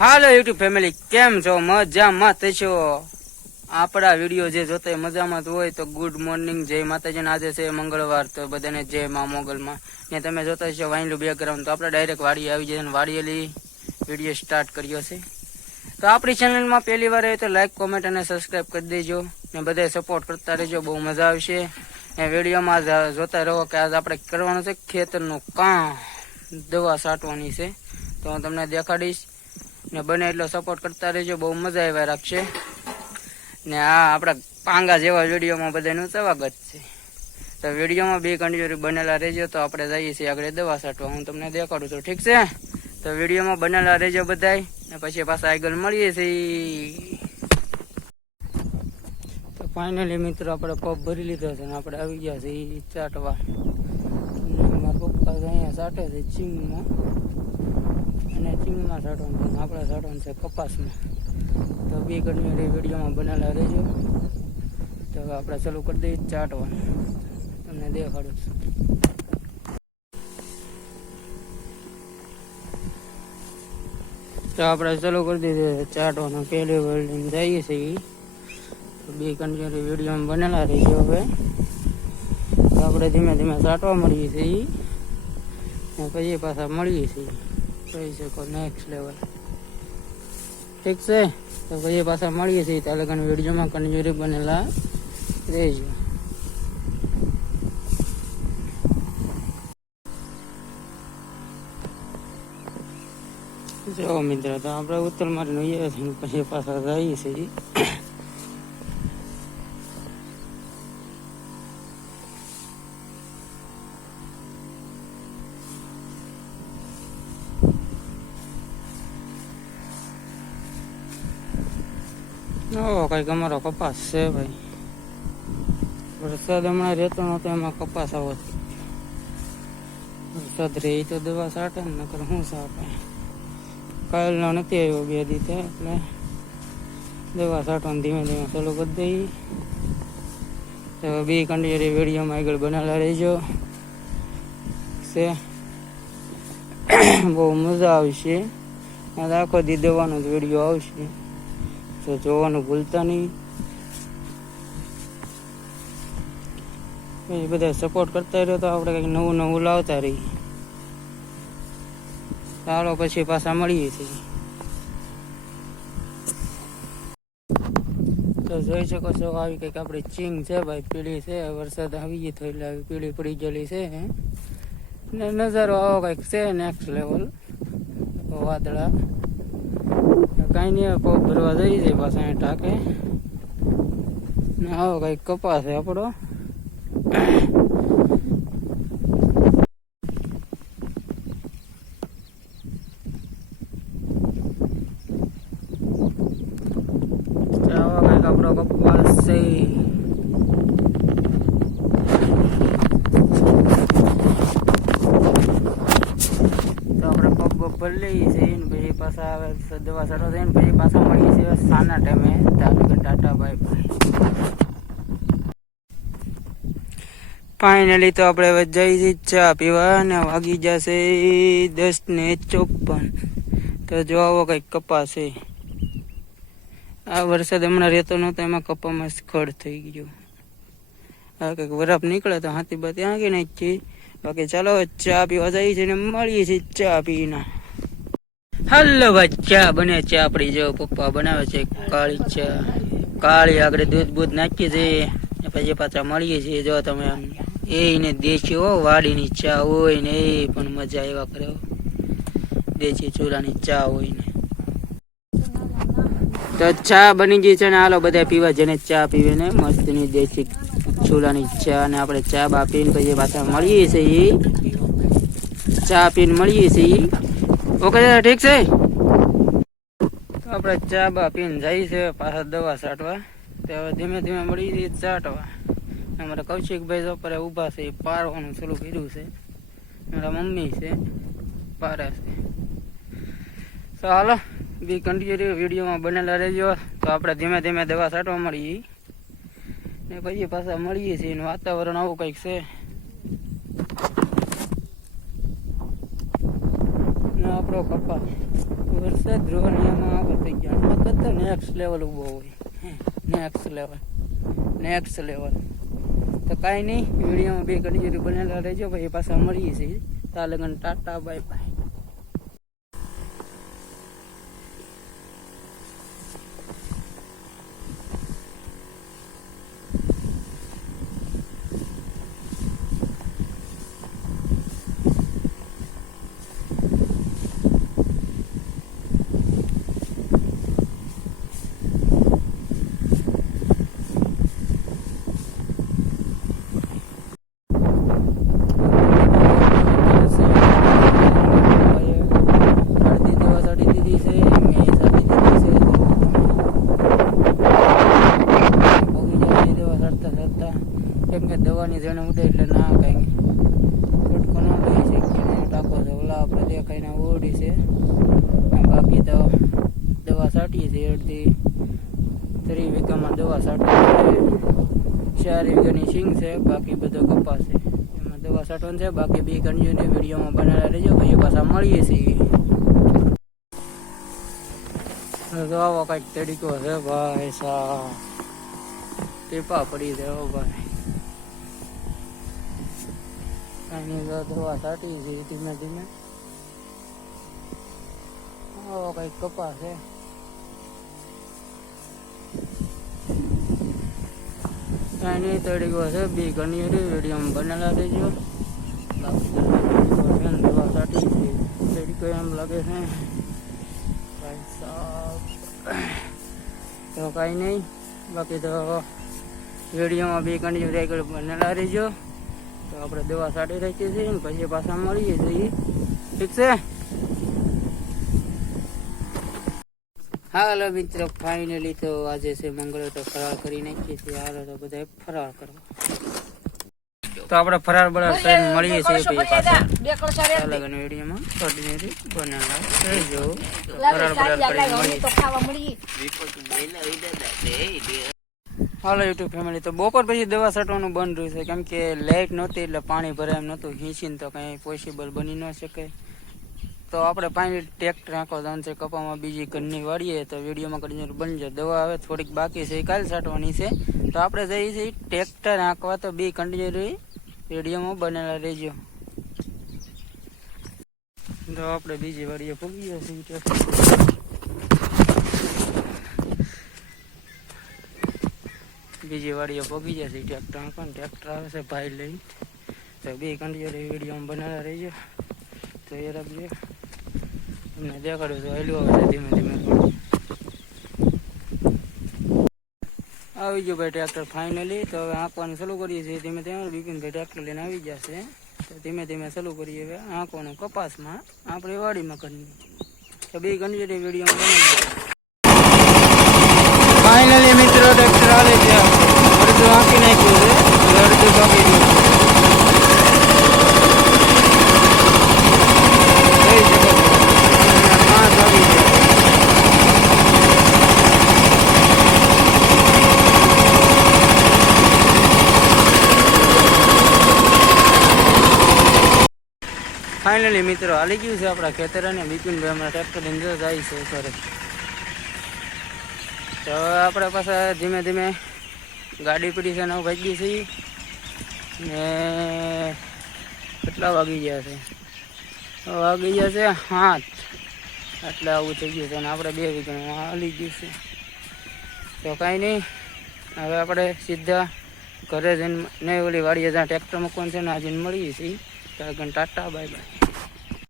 હાલો YouTube family, કેમ છો? મજામાં થશો? આપણા વિડીયો જે જોતા મજામાં હોય તો ગુડ મોર્નિંગ, જય માતાજી. આજે છે મંગળવાર, તો બધાને જય મા મોગલમાં. ને તમે જોતા છો વાઇનલું બેકગ્રાઉન્ડ, તો આપણે ડાયરેક્ટ વાડી આવી જઈએ અને વાડીએલી વિડીયો સ્ટાર્ટ કર્યો છે. તો આપણી ચેનલમાં પહેલી વાર આવે તો લાઈક, કોમેન્ટ અને સબસ્ક્રાઈબ કરી દેજો ને બધાએ સપોર્ટ કરતા રહેજો, બહુ મજા આવશે. એ વિડીયોમાં જોતા રહો કે આજ આપણે કરવાનું છે ખેતરનું કામ, દવા છાંટવાની છે, તો હું તમને દેખાડીશ ને બને એટલો સપોર્ટ કરતા રહેજો, બહુ મજા આવ્યા રાખશે. ને આ આપણા પાંગા જેવા વિડીયોમાં બધાનું સ્વાગત છે. તો વિડીયોમાં બે કન્ટિન્યુ બનેલા રહેજો. તો આપણે જઈએ છીએ આગળ દવા છાંટવા, હું તમને દેખાડું છું, ઠીક છે? તો વિડીયોમાં બનેલા રહેજો બધાય, ને પછી પાછા આગળ મળીએ છીએ. તો ફાઇનલી મિત્રો આપણે પગ ભરી લીધો છે ને આપણે આવી ગયા છીએ ચાટવા. મારા પપ્પા અહીંયા ચાટે છે ચીંગમાં, અને ચીંગમાં છાંટવાનું, આપણે છાંટવાનું છે કપાસમાં. તો બે કન્ટિન્યુ વિડીયોમાં બનેલા રહેજો. તો હવે આપણે ચાલુ કરી દઈએ ચાટવાનું, તમને દેખાડું છું. તો આપણે ચાલુ કરી દીધું ચાટવાનું. પહેલી વેલ્ડિંગ જઈએ છીએ. બે કન્ટિન્યુ વિડીયોમાં બનેલા રહીજો. હવે તો આપણે ધીમે ધીમે ચાટવા મળીએ છીએ, ને પછી પાછા મળીએ છીએ. કહી શકો નેક્સ્ટ લેવલ, ઠીક છે? તો પછી પાછા મળીએ છીએ. ત્યાં લગન વિડીયોમાં કન્ટિન્યુ બનેલા રહેજો. જો મિત્રો, તો આપણે ઉત્તર મારીને આવીએ છીએ, પછી પાછા જઈએ છીએ. કઈક અમારો કપાસ છે ભાઈ. વરસાદ હમણાં રહેતો નતો, એમાં કપાસ આવો. વરસાદ રહે તો દવા છાંટે ને, નકર શું છાંટે? કાલનો નથી આવ્યો, બે દી થયા, એટલે દવા છાંટવાનું ધીમે ધીમે ચાલુ કરી દઈએ. તો બે કન્ટિન્યુ વિડીયોમાં આગળ બનાવેલા રહેજો છે, બહુ મજા આવશે. આખો દી દવાનો જ વિડીયો આવશે, તો જોવાનું ભૂલતા નહીં. એ બધા સપોર્ટ કરતા રહ્યો તો આપણે કંઈક નવું નવું લાવતા રહીએ. ચાલો પછી પાછા મળીએ છીએ. તો જોઈ શકો છો આવી કંઈક આપણી ચીંગ છે ભાઈ, પીળી છે. વરસાદ આવી ગયો તો એટલે આવી પીળી પડી ગયેલી છે ને નજારો આવો કંઈક છે નેક્સ્ટ લેવલ. વાદળા કાંઈ નહીં, પગ ભરવા જઈ જાય પાછા અહીં ટાંકે ને આવો કંઈક કપાસ છે આપણો. આવો કંઈક આપણો કપાસ છે. તો આપણે પગ ભરી લઈએ છીએ ને પછી પાછા આવે દવા છાંટવા થઈને પછી પાછા મળીએ છીએ સાના ટાઈમે. Tata bye bye. ફાઇનલી તો આપણે હવે જઈ છીએ ચા પીવા, ને વાગી જશે 10:54. તો જો આવો કંઈક કપાસ છે. આ વરસાદ હમણાં રહેતો નહોતો, એમાં કપામાં ખડ થઈ ગયો. આ કંઈક વરાપ નીકળે તો હાથી બાતી આંકી નાખીએ. બાકી ચાલો ચા પીવા જઈએ છીએ ને મળીએ છીએ ચા પીના. હલો ભાઈ, ચા બને છે આપણી. જો પપ્પા બનાવે છે કાળી ચા. કાળી આગળ દૂધ બૂધ નાખીએ છીએ, પછી પાછા મળીએ છીએ. જો તમે એને દેશી હો, વાડીની ચા હોય ને એ પણ મજા એવા કરે. દેશી ચૂલાની ચા હોય ને. તો ચા બની ગઈ છે ને, હાલો બધા પીવા જેને ચા પીવે ને, મસ્તની દેશી ચૂલાની ચા. ને આપણે ચા બા પીને પછી પાછા મળીએ છીએ. ચા પીને મળીએ છીએ. ઓકે ઠીક છે? તો આપણે ચા બા પીને જઈએ છે પાછા દવા છાંટવા. તો હવે ધીમે ધીમે મળી જઈએ છાંટવા. અમારા કૌશિકભાઈ ઉપર ઊભા છે, પારવાનું ચાલુ કર્યું છે. મારા મમ્મી છે, પારે છે. તો હાલો બી કન્ટિન્યુ વિડીયોમાં બનેલા રહેજો. તો આપણે ધીમે ધીમે દવા છાંટવા મળીએ ને પછી પાછા મળીએ છીએ. વાતાવરણ આવું કંઈક છે. આપણો કપાસ છે ધ્રોણિયામાં આગળ થઈ ગયા વખત તો નેક્સ્ટ લેવલ ઊભો હોય નેક્સ્ટ લેવલ તો કાંઈ નહીં વિડીયોમાં બે કન્ટિન્યુ બનેલા રહેજો ભાઈ પાછા મળીએ છીએ ત્યાં લગન ટાટા બાય બાય. કેમ કે દવાની જણે ઉડે એટલે ના કઈ છૂટકો ન લઈ શકીએ ટાંકો છે ઓલા આપણે દેખાઈને ઓરડી છે બાકી તો દવા છાંટીએ છીએ અડધી 3 વીઘામાં દવા છાંટવી 4 વીઘાની સિંગ છે બાકી બધો કપાસ છે એમાં દવા છાંટવાની છે બાકી બી કન્ટિન્યુ વિડીયોમાં બનાવેલા રહેજો ભાઈ પાછા મળીએ છીએ. તો આવો કંઈક તડીકો છે ભાઈ સા ટીપા પડી છે ભાઈ આની દવા છાંટી છે ધીમે ધીમે. આવો કંઈક કપાસ છે આની તડીકો છે બી ઘણી વિડીયોમાં બનેલા રહેજો દવા છાંટી છે તડીકો એમ લાગે છે ભાઈ સાહેબ. તો કાંઈ નહીં બાકી તો વિડીયોમાં બી કન્ટિન્યુ રેગ્યુલર બનેલા રહેજો. તો આપણે દવા છાંટી રાખીએ છીએ ને પછી પાછા મળીએ છીએ ઠીક છે. હાલો મિત્રો ફાઇનલી તો આજે છે મંગળ તો ફરાળ કરી નાખીએ છીએ. હાલો તો બધા ફરાળ કરવા તો આપણે ફરાળ બરાળ કરીને મળીએ છીએ પછી પાછા અલગ વિડીયોમાં કન્ટિન્યુ બનેલા રહેજો. ફરાળ બરાળ કરીને મળીએ. હાલો યુટ્યુબ ફેમિલી તો બપોર પછી દવા છાંટવાનું બંધ રહ્યું છે કેમ કે લાઇટ નહોતી એટલે પાણી ભરાય એમ નહોતું હિંચીને તો કંઈ પોસિબલ બની ન શકે. તો આપણે પાણી ટ્રેક્ટર નાખવા જવાનું છે કપામાં બીજી ઘરની વાળીએ તો વિડીયોમાં કન્ટિન્યુ બની જાય. દવા હવે થોડીક બાકી છે એ કાલે છાંટવાની છે તો આપણે જઈએ છીએ ટ્રેક્ટર નાખવા તો બી કન્ટિન્યુ વિડીયોમાં બનેલા રહેજો. તો આપણે બીજી વાળીએ પહોંચી ગયા છીએ બીજી વાડીઓ પગી જશે ટ્રેક્ટર આંખો ને ટ્રેક્ટર આવે છે ભાઈ લઈ તો બે કન્ટિન્યુ વિડીયોમાં બનાવેલા રહીજો. તો એ રાખજો તમને દેખાડ્યું તો હેલું આવે છે ધીમે ધીમે આવી ગયો ભાઈ ટ્રેક્ટર ફાઇનલી. તો હવે આંકવાનું ચાલુ કરીએ છીએ ધીમે ધીમે. બિપિનભાઈ ટ્રેક્ટર લઈને આવી જશે તો ધીમે ધીમે ચાલુ કરીએ હવે આંકવાનું કપાસમાં આપણે વાડીમાં કરીએ તો બે કન્ટિન્યુ વિડીયોમાં બની ફાઇનલી મિત્રો ટ્રેક્ટર આવે છે અડધું આંકી નાખ્યું છે અડધું બાકી ગયું ફાઇનલી મિત્રો હાલી ગયું છે આપણા ખેતર અને બિપિનભાઈ હમણાં ટ્રેક્ટર લઈને જાય છે ઘરે. તો આપણે પાછા ધીમે ધીમે ગાડી પડી છે નવ વાગી છે ને કેટલા વાગી ગયા છે વાગી ગયા છે 7 એટલે આવું થઈ ગયું છે અને આપણે 2 વીઘામાં હાલી ગયું છે. તો કાંઈ નહીં હવે આપણે સીધા ઘરે જઈને નહીં ઓલી વાડીએ જ્યાં ટ્રેક્ટર મૂકવાનું છે ને આજે મળીએ છીએ. ત્યાં ટાટા બાય બાય.